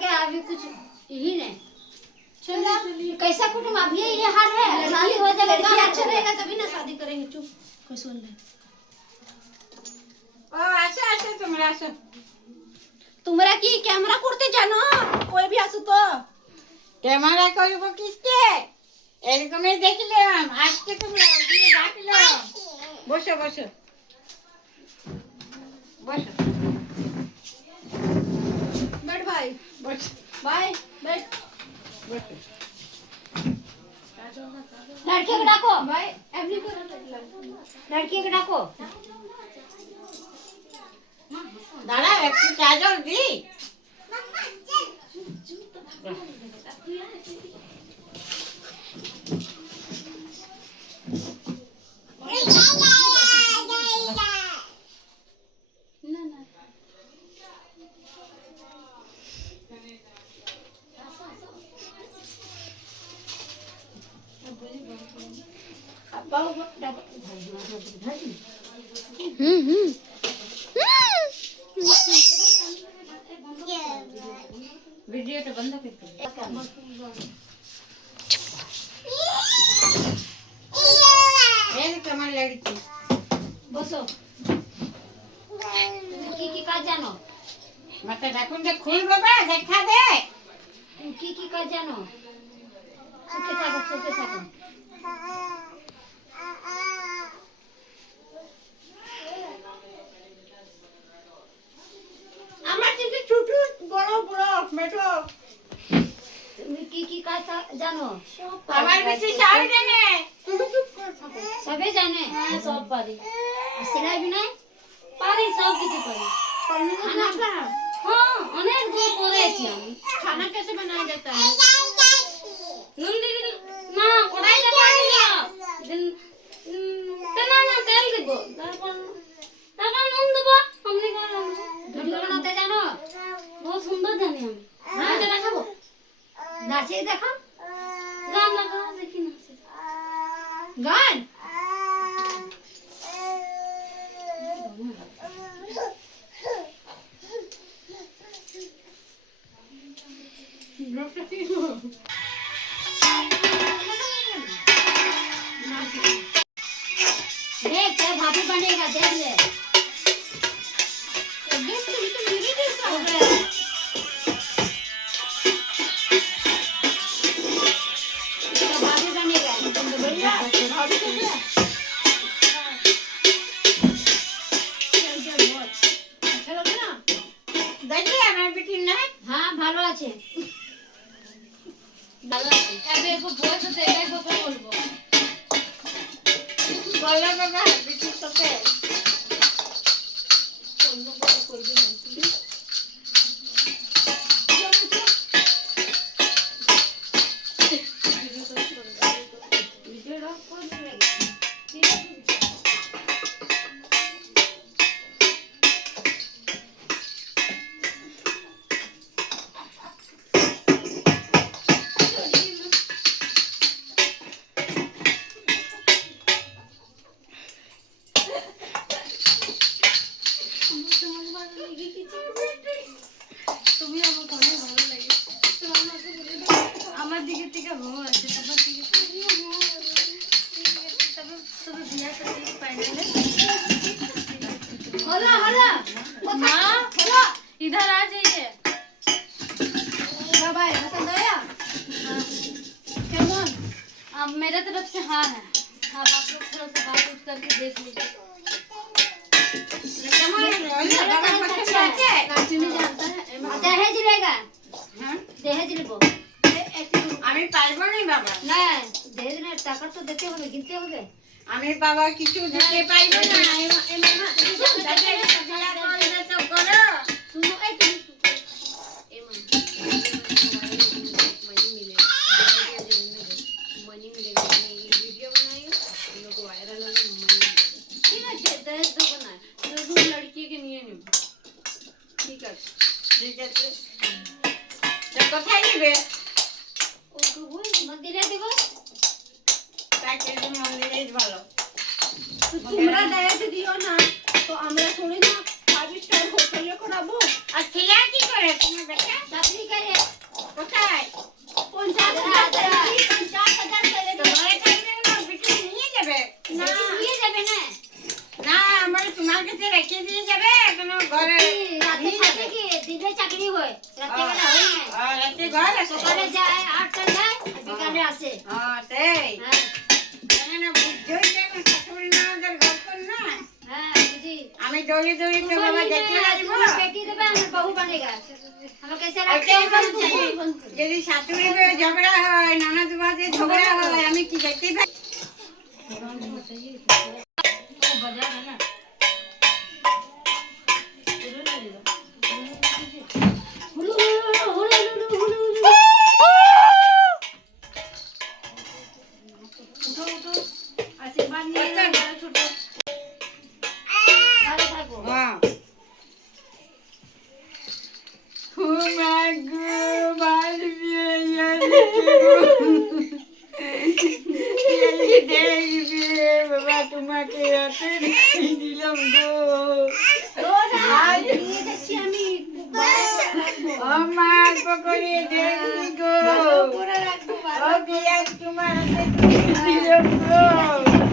के अभी कुछ ही नहीं। चलिए कैसा कुटुम अभी ये हाल है, शादी हो जाएगा गाना अच्छा रहेगा तभी ना शादी करेंगे। चुप कोई सुन ले। ओ आशा आशा তোমরা কি ক্যামেরা করতে জানো? কই भी আসো তো ক্যামেরা করব কিসকে? এরকমই দেখলাম আজকে তোমরা দিয়ে ডাকলো। বসো বসো বসো बैठ भाई, বসো भाई बैठ। বসো। लड़के को डाको भाई, एवरी को लड़के को डाको। দাঁড়া একটু চাদর দি। ভিডিওটা বন্ধ করতে এই তোমার লড়কি বসো। তুমি কি কাজ জানো? মাথা ঢাকুন দে, খুল বাবা দেখা দে। তুমি কি কাজ জানো? সুখে থাকো, সুখে থাকো। আমার থেকে ছোট বড় বড় মেটো তুমি কি কাজ জানো? আমার বেশি সব জানে। তুমি চুপ করে থাকো। সবে জানে? হ্যাঁ সব পারি। সেলাই বিনাই পারি, সব কিছু পারি। खाना का हाँ अनेक जो করেছি আমি। खाना कैसे बनाया जाता है? नंदी ना কড়াইতে পানি দাও, দেন না তেল দিব, তারপর নুন দেবো। हमने कहा ভিডিও বানাতে জানো? बहुत সুন্দর জানি আমি। হ্যাঁ এটা দেখাবো, নাচে দেখাও, গান লাগাও, দেখি নাচে গান। देख क्या भाभी बनेगा, देख ले। भाभी बनेगा बढ़िया भाभी तो है। अच्छा लगे ना? দেখলে আমার বেটি না? हाँ ভালো আছে, ভালো আছে। এবে একটু বয়স হতে এটাই কথা বলবো। বলো বাবা বেটির সাথে অন্য কথা করবি না তুই। ভিডিওটা করে দিবে। তুমি আমাকে অনেক ভালো লাগে। তো আমাকে বলে দাও আমার দিকে থেকে ভালো আছে, তোমার দিকে থেকেও ভালো আছে। তবে তবে বিয়া করতে ফাইনালে होला होला मां होला इधर आ जाइए। बाबा पसंद आया? हाँ कैमन? अब मेरे तरफ से हाँ है। हाँ आप लोग थोड़ा सा बात उठ करके देख लीजिए। কেমন হলো? বাবা পছন্দ আছে? नहीं जानता है दहेज लेगा। হ্যাঁ दहेज लेबो আমি পারবো না বাবা। না, दहेज না, টাকা তো দিতে হবে, কিনতে হবে। আমি বাবা কিছু দিতে পারবো না। খেলা করবে তো করো। सुनो ए तुम मनी मिलेगा, मनी मिलेगा। ये वीडियो बनाइए, इन लोग को वायरल होगा, मनी मिलेगा। ठीक है, दहेज दो ना, दो लड़की के लिए नहीं। ठीक है ঠিক আছে তো কোথায় নেবে? ओके बोल मंदिरे देबो। তাকে মন্দিরে ভালো। তোমরা দহেজ দিও না তো আমরা থোড়ি না 5 স্টার হোটেলে করাবো। আর ছেলে কি করে তোমার বেটা? চাকরি করে। হয় রাত্রিবেলা হয় না রাতে ঘর আছে সকালে যায় 8টায় যায় আর বিকালে আসে সেই হ্যাঁ না বুঝছই কেন শাশুড়ি ননদের গল্প না হ্যাঁ বুঝি আমি দৌড়ে দৌড়ে তো বাবা দেখতে আসবো বেটি দেবে আমার বহু বানেগা আমাকে সে ওটাই রাখতে বলছি, যদি শাশুড়ি হয়ে ঝগড়া হয় ননদ বাজে ঝগড়া হয় আমি কি দেখতে পাই আশীর্বাদ নিয়ে নাও ছোট ভালো থাকো হ্যাঁ মাগো বাড়বে দেখবে বাবা তোমাকে এত দিলাম গো আমার পকড়ে দেখবি গো ও বিয়ার তোমার হাতে দিলাম গো